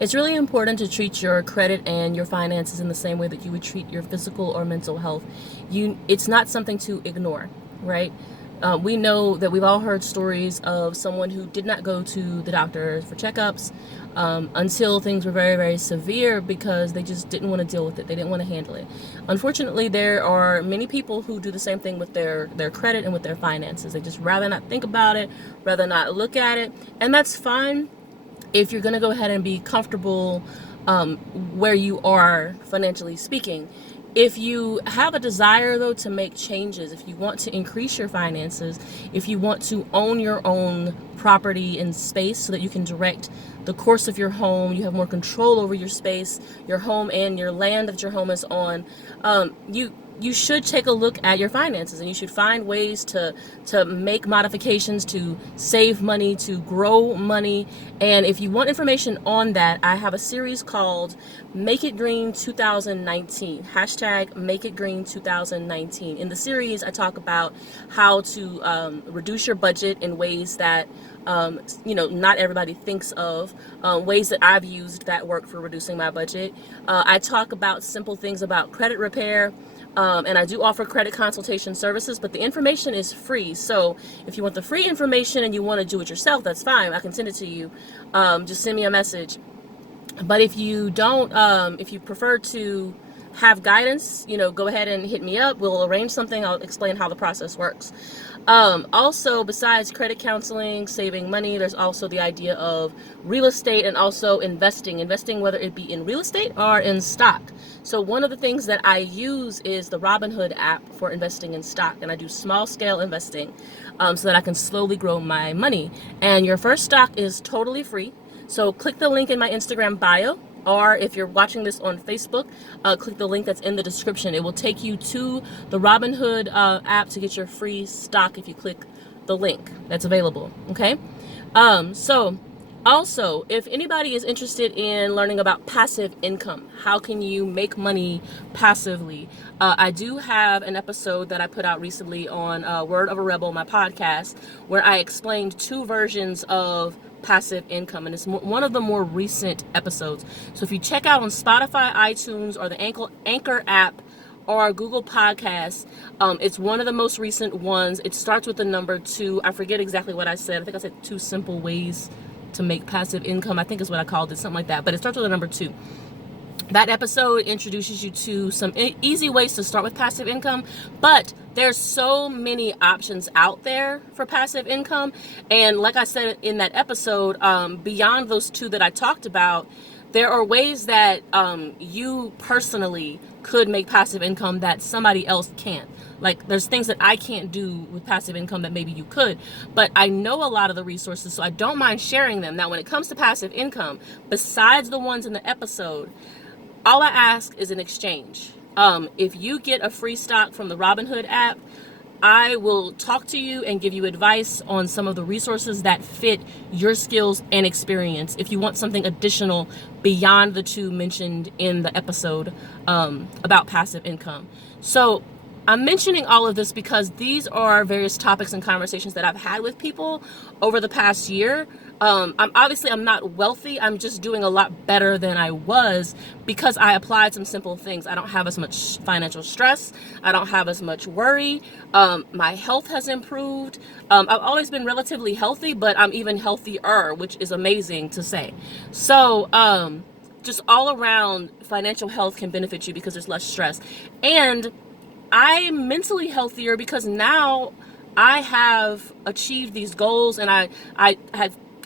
It's really important to treat your credit and your finances in the same way that you would treat your physical or mental health. It's not something to ignore, right? We know that we've all heard stories of someone who did not go to the doctor for checkups until things were very, very severe because they just didn't want to deal with it. They didn't want to handle it. Unfortunately, there are many people who do the same thing with their credit and with their finances. They just rather not think about it, rather not look at it, and that's fine if you're going to go ahead and be comfortable where you are financially speaking. If you have a desire, though, to make changes, if you want to increase your finances, if you want to own your own property and space so that you can direct the course of your home, you have more control over your space, your home, and your land that your home is on, you should take a look at your finances, and you should find ways to make modifications, to save money, to grow money. And if you want information on that, I have a series called Make It Green 2019, hashtag Make It Green 2019. In the series, I talk about how to reduce your budget in ways that not everybody thinks of, ways that I've used that work for reducing my budget. I talk about simple things about credit repair, and I do offer credit consultation services, but the information is free. So if you want the free information and you want to do it yourself, that's fine. I can send it to you. Just send me a message. But if you don't, if you prefer to have guidance, go ahead and hit me up. We'll arrange something. I'll explain how the process works. Also, besides credit counseling, saving money, there's also the idea of real estate and also investing, whether it be in real estate or in stock. So one of the things that I use is the Robinhood app for investing in stock, and I do small scale investing so that I can slowly grow my money. And your first stock is totally free. So click the link in my Instagram bio, or if you're watching this on Facebook, click the link that's in the description. It will take you to the Robinhood app to get your free stock if you click the link that's available, okay? So also, if anybody is interested in learning about passive income, how can you make money passively? I do have an episode that I put out recently on Word of a Rebel, my podcast, where I explained two versions of passive income, and it's one of the more recent episodes. So if you check out on Spotify, iTunes, or the Anchor app, or Google Podcasts, it's one of the most recent ones. It starts with the number 2. I forget exactly what I said. I think I said 2 simple ways to make passive income, I think is what I called it, something like that, but it starts with the number 2. That episode introduces you to some easy ways to start with passive income, but there's so many options out there for passive income. And like I said in that episode, beyond those 2 that I talked about, there are ways that you personally could make passive income that somebody else can't. Like, there's things that I can't do with passive income that maybe you could, but I know a lot of the resources, so I don't mind sharing them. Now, when it comes to passive income, besides the ones in the episode, all I ask is an exchange. If you get a free stock from the Robinhood app, I will talk to you and give you advice on some of the resources that fit your skills and experience if you want something additional beyond the 2 mentioned in the episode about passive income. So I'm mentioning all of this because these are various topics and conversations that I've had with people over the past year. I'm not wealthy. I'm just doing a lot better than I was because I applied some simple things. I don't have as much financial stress. I don't have as much worry. My health has improved. I've always been relatively healthy, but I'm even healthier, which is amazing to say. So, just all around, financial health can benefit you because there's less stress. And I'm mentally healthier because now I have achieved these goals, and I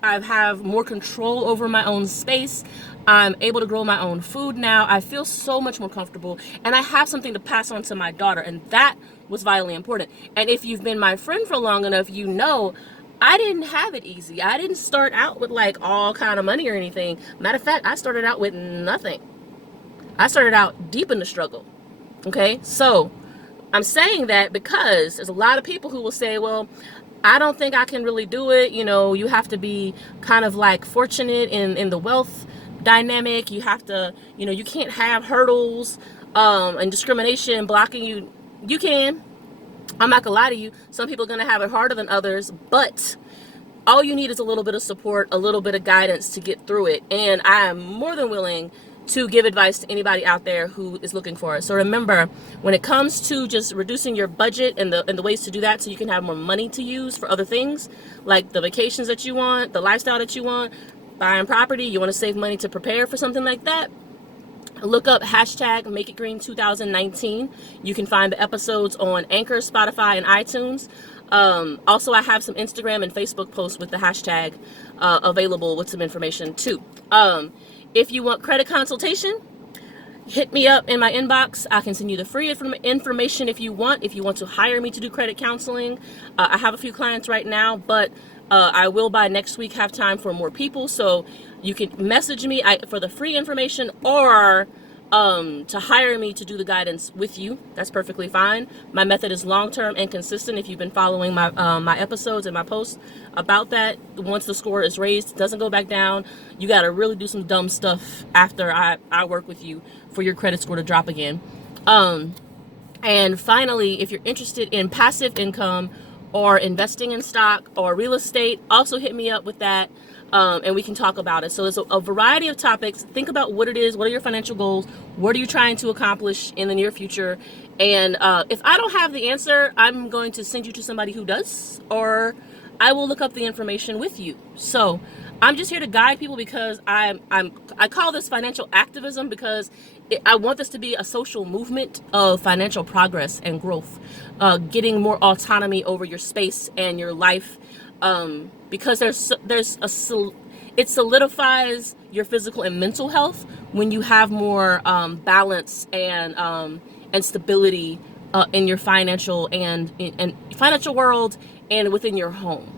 have more control over my own space. I'm able to grow my own food now. I feel so much more comfortable, and I have something to pass on to my daughter, and that was vitally important. And if you've been my friend for long enough, you know I didn't have it easy. I didn't start out with like all kind of money or anything. Matter of fact, I started out with nothing. I started out deep in the struggle. Okay, so I'm saying that because there's a lot of people who will say, well, I don't think I can really do it. You have to be kind of like fortunate in the wealth dynamic. You have to, you can't have hurdles and discrimination blocking you. You can. I'm not gonna lie to you. Some people are gonna have it harder than others, but all you need is a little bit of support, a little bit of guidance to get through it. And I am more than willing to give advice to anybody out there who is looking for it. So remember, when it comes to just reducing your budget and the ways to do that so you can have more money to use for other things, like the vacations that you want, the lifestyle that you want, buying property, you want to save money to prepare for something like that, look up hashtag Make It Green 2019. You can find the episodes on Anchor, Spotify, and iTunes. Also, I have some Instagram and Facebook posts with the hashtag available with some information too. If you want credit consultation, hit me up in my inbox. I can send you the free information if you want. If you want to hire me to do credit counseling, I have a few clients right now, but I will by next week have time for more people. So you can message me for the free information, or to hire me to do the guidance with you. That's perfectly fine. My method is long-term and consistent. If you've been following my my episodes and my posts about that, once the score is raised, it doesn't go back down. You got to really do some dumb stuff after I work with you for your credit score to drop again. And finally, if you're interested in passive income or investing in stock or real estate, also hit me up with that. And we can talk about it. So there's a variety of topics. Think about what it is. What are your financial goals? What are you trying to accomplish in the near future? And if I don't have the answer, I'm going to send you to somebody who does, or I will look up the information with you. So I'm just here to guide people, because I call this financial activism, because I want this to be a social movement of financial progress and growth, getting more autonomy over your space and your life. Because it solidifies your physical and mental health when you have more balance and stability in your financial and financial world and within your home.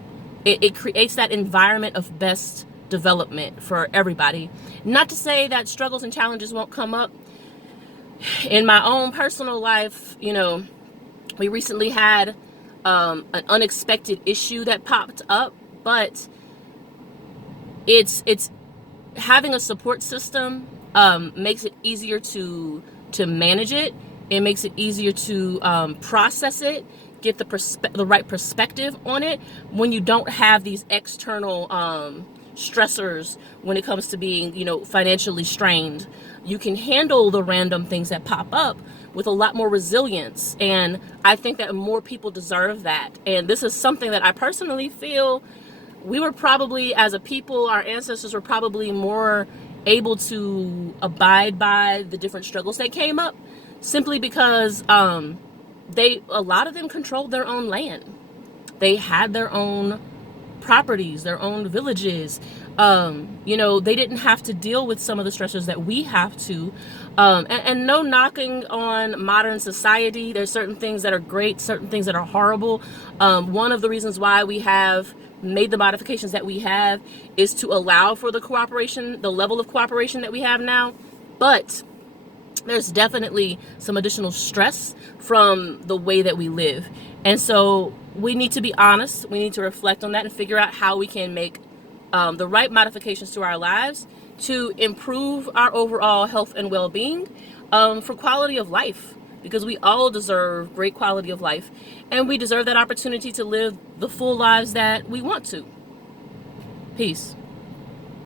It creates that environment of best development for everybody. Not to say that struggles and challenges won't come up. In my own personal life, we recently had an unexpected issue that popped up, but it's having a support system makes it easier to manage it. It makes it easier to process it, get the right perspective on it when you don't have these external stressors when it comes to being financially strained. You can handle the random things that pop up with a lot more resilience, and I think that more people deserve that. And this is something that I personally feel we were probably, as a people, our ancestors were probably more able to abide by the different struggles that came up, simply because a lot of them controlled their own land. They had their own properties, their own villages. They didn't have to deal with some of the stressors that we have to. And no knocking on modern society. There's certain things that are great, certain things that are horrible. One of the reasons why we have made the modifications that we have is to allow for the level of cooperation that we have now. But there's definitely some additional stress from the way that we live. And so we need to be honest. We need to reflect on that and figure out how we can make the right modifications to our lives to improve our overall health and well-being, for quality of life, because we all deserve great quality of life, and we deserve that opportunity to live the full lives that we want to. Peace.